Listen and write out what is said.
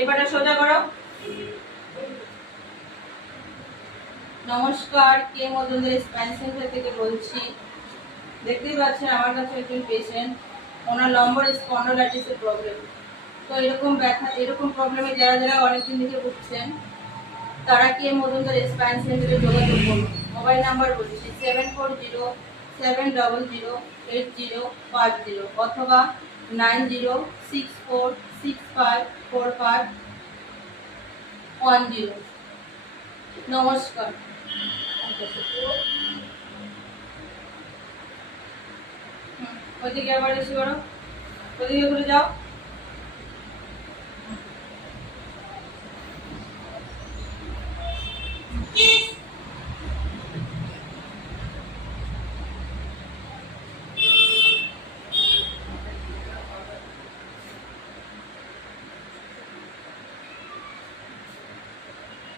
এবারে সোজা করো। নমস্কার, কে মজুমদার স্পাইন সেন্টার থেকে বলছি। দেখতেই পাচ্ছেন আমার কাছে একজন পেশেন্ট, ওনার লম্বার স্পন্ডলাইটিসের প্রবলেম। তো এরকম ব্যথা, এরকম প্রবলেমে যারা যারা অনেকদিন থেকে ভুগছেন তারা কে মজুমদার স্পাইন সেন্টারে যোগাযোগ করুন। মোবাইল নাম্বার বলছি 74080805 অথবা 9064654510। নমস্কার। ওইদিকে আবার এসে করো, ওইদিকে ঘুরে যাও।